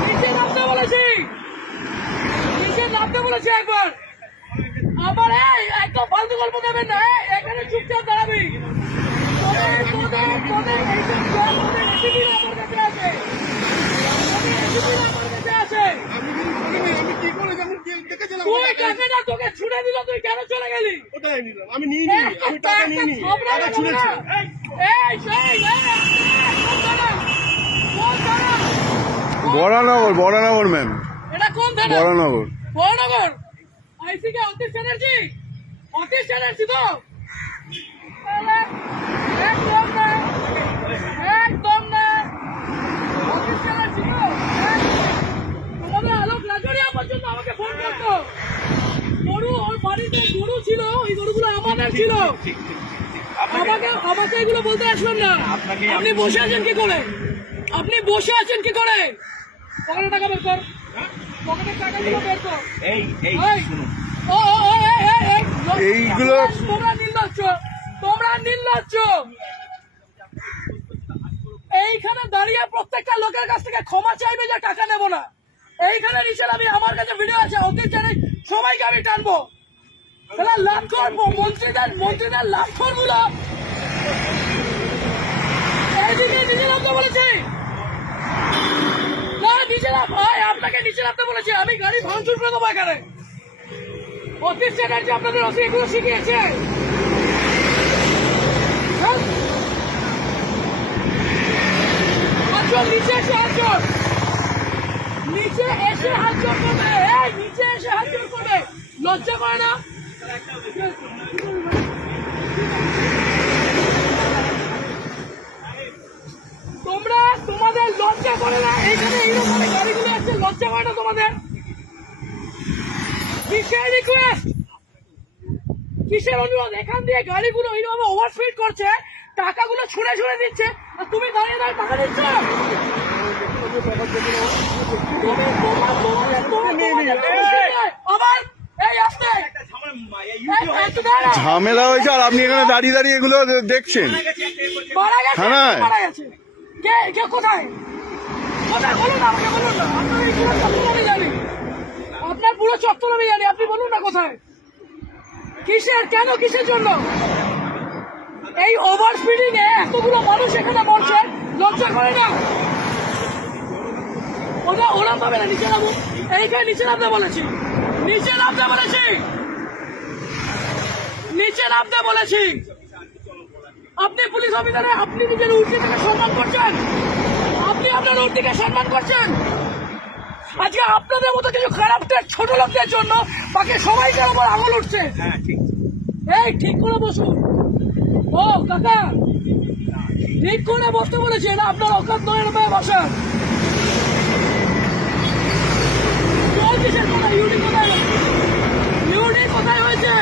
নিচে নামতে বলেছি নিচে নামতে বলেছি একবার আমার এই একদম ফালতু গল্প দেবেন না এখানে চুপচাপ দাঁড়াবি আমি কিছু করিনি, আমি টাকা না তোকে ছুড়ে দিল তুই কেন চলে গেলি ওটাই নিলাম আমি নিইনি আমি টাকা নিইনি টাকা ছুঁড়েছি এই সেই বরানগর বরানগর ম্যাম। এটা কোন থানা? বরানগর। বড়নগর আইসি কে অতীশ ব্যানার্জি? অতীশ ব্যানার্জি তো? তাহলে একদম না একদম না। অতীশ ব্যানার্জি তো? তোমাদের আলোক লাজরিয়া পর্যন্ত আমাকে ফোন করতো। গরু ওর বাড়িতে গরু ছিল ওই গরুগুলো আমাদের ছিল। আমাকে আমাকে এগুলো বলতে আসবেন না। আপনি বসে আছেন কি করে? আপনি বসে আছেন কি করে? পকেটে টাকা বের কর। পকেটের টাকাগুলো বের কর। এই এই এই, ও, ও, ও, এই, এই, এই, এইগুলো- তোমরা নির্লজ্জ। তোমরা নির্লজ্জ। এইখানে দাঁড়িয়ে প্রত্যেকটা লোকের কাছ থেকে ক্ষমা চাইবে যে টাকা নেব না। এইখানে নিচে আমি আমার কাছে ভিডিও আছে ওকে জানি সবাইকে আমি টানবো। তাহলে লাভ করব মন্ত্রীদের মন্ত্রীদের লাভ করব এইদিকে নিচে নামতে বলেছি। নিচে আপনাকে নিচে নামতে বলেছি, আমি গাড়ি ভাঙচুর করে দেবো এখানে। অতীশ চ্যাটার্জি আপনাদের এগুলো শিখিয়েছে হ্যাঁ? আচল নিচে এসে আচল নিচে এসে হাত জোর করবে এই নিচে এসে হাত জোর করবে লজ্জা করে না তোমরা তোমাদের লজ্জা করে না এইখানে এইরকম গাড়িগুলো আছে লজ্জা করে না তোমাদের? কিসের রিকোয়েস্ট কিসের অনুরোধ? এখান দিয়ে গাড়িগুলো এইভাবে ওভারস্পিড করছে টাকাগুলো ছুঁড়ে ছুঁড়ে দিচ্ছে আর তুমি দাঁড়িয়ে দাঁড়িয়ে টাকা দিচ্ছ। ঝামেলা হয়েছে আর আপনি এখানে দাঁড়িয়ে দাঁড়িয়ে এগুলো দেখছেন। থানায়? কোথায়? আপনার পুরো চত্বর আমি জানি। আপনি বলুন না কোথায়? কিসের, কেন, কিসের জন্য? এই ওভার স্পিডিং এ এতগুলো মানুষ এখানে মরছে, লজ্জা করে না? ওরা ওরা পাবে না, নিচে নামো এইখানে নিচে নামতে বলেছি। নিচে নামতে বলেছি। নিচে নামতে বলেছি। আপনি পুলিশ অফিসারে, আপনি নিজের উর্দিকে সম্মান করছেন? আপনার উর্দিকে সম্মান করছেন? আজকে আপনাদের মতো কিছু খারাপ ছোট লোকদের জন্য বাকি সবাইকে ওপর আঙুল উঠছে। এই ঠিক করে বসুন। ও কাকা ঠিক করে বসতে বলেছি এটা আপনার অকাত নয় এরকম বসান। কোথায় ইউনি কোথায়? ইউনি কোথায় হয়েছে?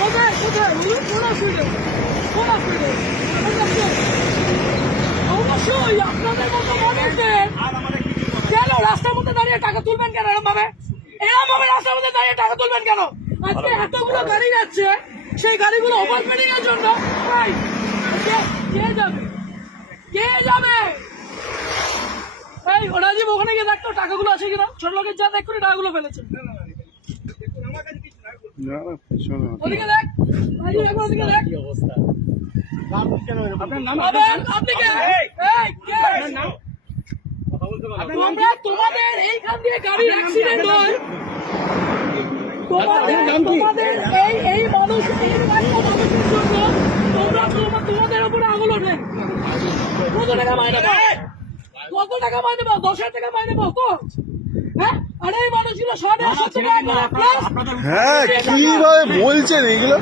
কোথায় কোথায়? কোন অসুবিধা কোন অসুবিধা? অবশ্যই আপনাদের মতো মানুষদের কেন রাস্তার মধ্যে দাঁড়িয়ে টাকা তুলবেন কেন এরকম ভাবে এরকম ভাবে রাস্তার মধ্যে দাঁড়িয়ে টাকা তুলবেন কেন? আজকে এতগুলো গাড়ি যাচ্ছে সেই গাড়িগুলো ওভারস্পিডিং এর জন্য। ভাই, কে- যাবে? কে যাবে? এই রাজীব ওখানে গিয়ে দেখতো টাকাগুলো আছে কিনা। ছোট লোকের যা দেখ করে টাকাগুলো ফেলেছে। ওদিকে দেখ। ওদিকে দেখ। তোমরা তোমাদের এইখান দিয়ে গাড়ির অ্যাক্সিডেন্ট হয়। তোমাদের তোমাদের এই এই মানুষ এই মানুষের জন্য তোমরা তোমাদের উপরে আঙুল ওঠে। কত টাকা মাইনে পাও? কত টাকা মাইনে পাও? দশ হাজার টাকা মাইনে পাও? তো হ্যাঁ কীভাবে বলছেন এগুলো?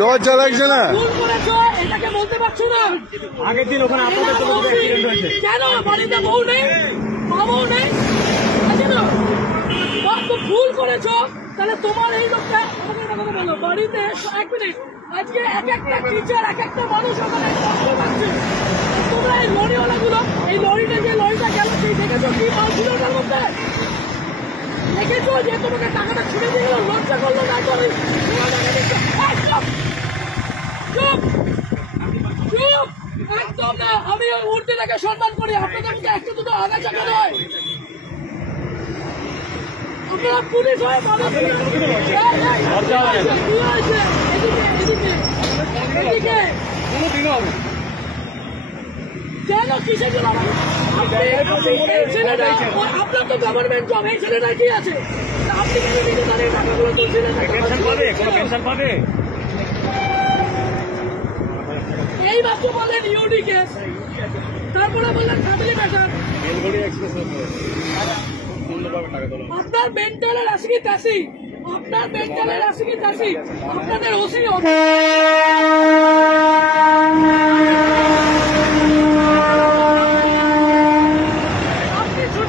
লজ্জা লাগছে না। ভুল করেছ এটাকে বলতে পারছ না। আগের দিন ওখানে আপনাদের তো অ্যাক্সিডেন্ট হয়েছে। কেন? বাড়িতে বউ নেই? মা নেই? আছে না বা তো ভুল করেছ। তাহলে তোমার এই লোকটা আমাকে একটা কথা বলো। বাড়িতে এক মিনিট। আজকে এক একটা টিচার এক একটা মানুষ ওখানে কষ্ট পাচ্ছে তোমরা এই লরিওয়ালা গুলো এই লরিটা যে লরিটা গেল সেই দেখেছ কি মাল ছিল ওটার মধ্যে দেখেছ যে তোমাকে টাকাটা ছুড়ে দিয়ে লজ্জা করল না করে একদম না আমি মূর্তিটাকে সম্মান করি আপনাদের মধ্যে একটা দুটো কেন হয় আপনারা পুলিশ হয়ে মানুষ? এদিকে, এদিকে, এদিকে। কেন কিসের জন্য? আপনার তো গভর্নমেন্ট জব এই ছেলেটা কি আছে? আপনি কেন নিজে দাঁড়িয়ে টাকাগুলো তুলছিলেন পেনশন পাবে কোনো পেনশন পাবে? এই মাত্র বললেন ইউডি কেস তারপরে বললেন ফ্যামিলি ম্যাটার আপনার মেন্টালের আসি তাসি আপনার মেন্টালের আসি তাসি আপনাদের ওসি আপনি ছোট লোক ওটা ছোট লোক, আপনি ছোট লোক। ওদিকে কোথায়? ওদিকে কোথায়? দেখুন।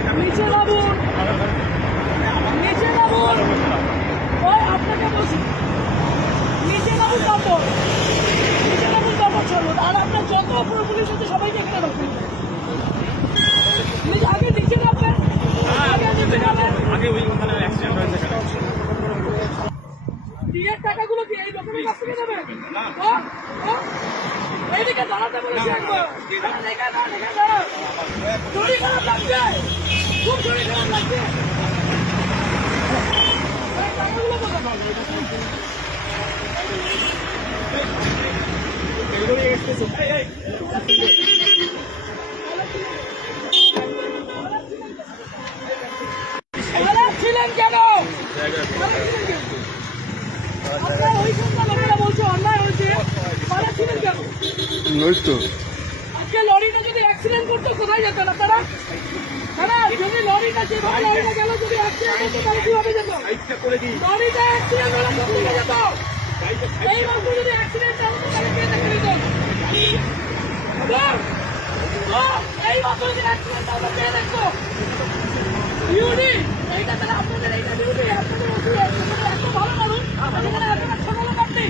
নিচে নামুন। নিচে নামুন। ওই আপনাকে বলছি। নিচে নামুন তারপর। নিচে নামুন তারপর চলুন। আর আপনার যত অপরাধ পুলিশ আছে সবাইকে এখানে রাখুন আগে নিচে নামবেন আগে ওই ওখানে অ্যাক্সিডেন্ট হয়েছে বিয়ের টাকাগুলো কি এই লোকের কাছ থেকে? হ্যাঁ? এইদিকে দাঁড়াতে বলেছি একবার খারাপ লাগছে ছিলেন কেন ওই সন্ধ্যা লোকেরা বলছে অন্যায় হয়েছে খারাপ ছিলেন কেন ওই তো। আজকে লরিটা যদি অ্যাক্সিডেন্ট করতো কোথায় যেতেন আপনারা? যদি অ্যাক্সিডেন্ট হলে এই মাত্র যদি অ্যাক্সিডেন্ট হতো কে দেখে নিত বল। বল, এই মাত্র যদি অ্যাক্সিডেন্ট হতো কে দেখতো? ইউনি এইটা তাহলে আপনাদের এইটা ডিউটি আপনাদের ওসি এত ভালো মানুষ। আপনাদের এতটা ছোট লোক আপনি।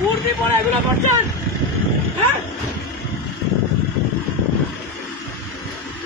মূর্তি পরে এগুলো করছেন? হ্যাঁ ও বাচ্চা যারা যারা এই রাস্তাতে যারা কাজ করেন আপনি সিভিকটার উপরে দোষটা দিচ্ছেন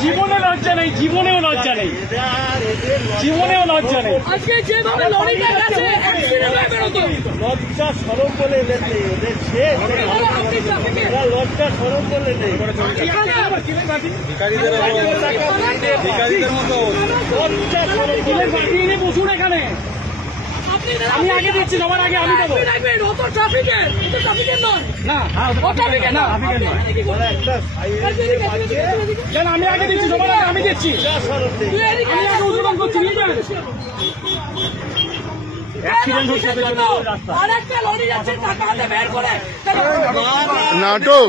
জীবনে লজ্জা নেই জীবনেও লজ্জা নেই জীবনেও লজ্জা নেই আজকে যেভাবে লরিটা গেছে অ্যাক্সিডেন্ট হয়ে বেরোতো লজ্জা সরম বলে এদের নেই ওদের শেষ লজ্জা সরম বলে নেই লজ্জা সরম বলে নেই। বসুন এখানে আমি আগে দিচ্ছি সবার আগে আমি দেবো। ট্রাফিকের ট্রাফিকের নয় না ও ট্রাফিকের না এদিকে। কেন আমি আগে দিচ্ছি আগে আমি দিচ্ছি। আমি আগে উদ্বোধন করছি নাটক।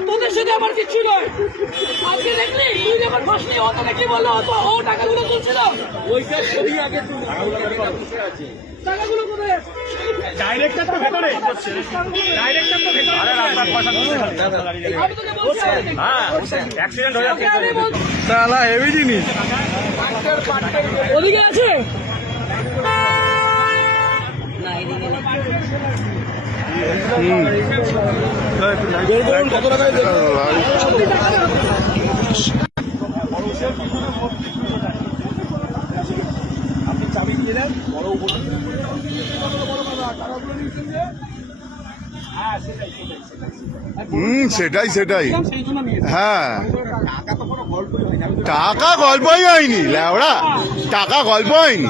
তোদের সাথে আমার কিছু নয়। আজকে দেখলি? তুই যখন ফাঁসলি ও তোকে কি বলল? তো ও টাকাগুলো তুলছিল। টাকাগুলো কোথায়? আছে? ডাইরেক্টর তো ভেতরে। ডাইরেক্টর তো ভেতরে। আরে রাস্তা পয়সা আমি তোকে বলছি আগে দেখি। হ্যাঁ অ্যাক্সিডেন্ট হয়ে হেভি জিনিস। ওদিকে আছে? হুম সেটাই সেটাই। হ্যাঁ। টাকা গল্পই হয়নি ল্যাওড়া। টাকা গল্প হয়নি।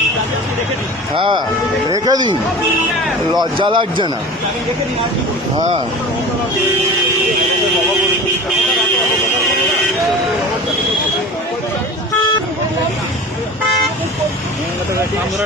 হ্যাঁ রেখে দিন। লজ্জা লাগছে না। হ্যাঁ। আমরা